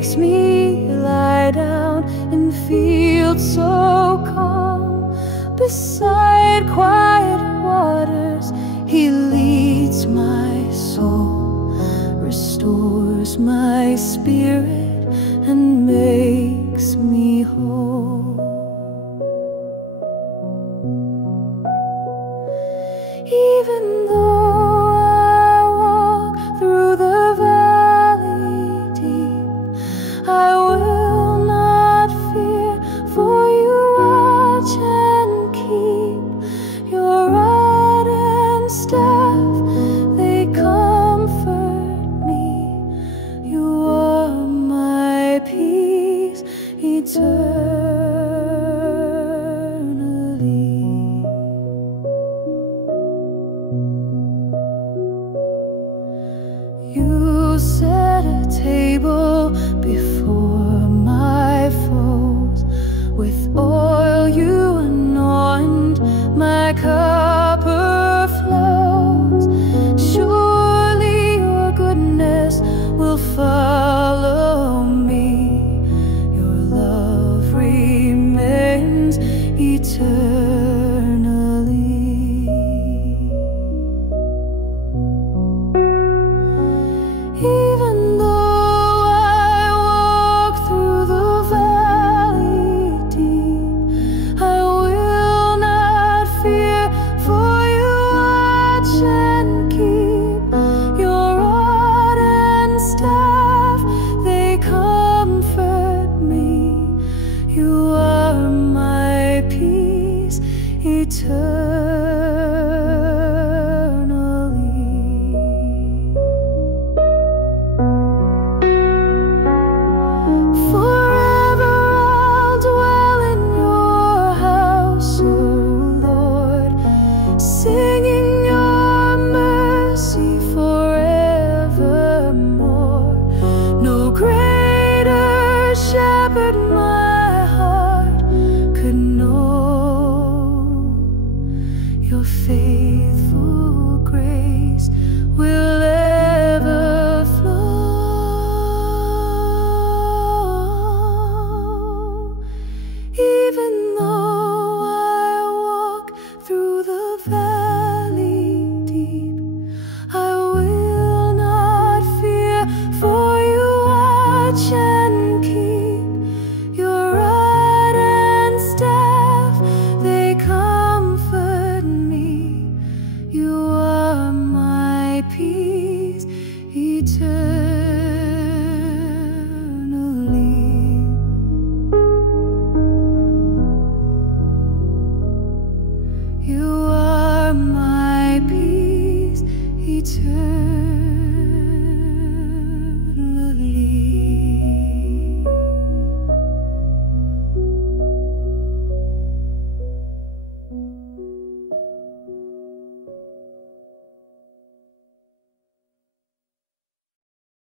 makes me lie down in fields so calm. Beside quiet waters, He leads my soul, restores my spirit, and makes me whole. Even though I walk through the valley deep, I will not fear, for you watch and keep. Your rod and staff, they comfort me. You are my peace eternally. You set a table before my foes. With oil you anoint, my cup overflows. Surely your goodness will follow me. Your love remains eternally. Even though I walk through the valley deep, I will not fear, for you watch and keep. Your rod and staff, they comfort me. You are my peace eternally. Singing your mercy forevermore. No greater shepherd my heart could know. Your faithful grace will ever flow. Even though I walk through the valley deep, I will not fear, for you watch and keep. Your rod and staff, they comfort me. You are my peace eternally. You are my peace eternally.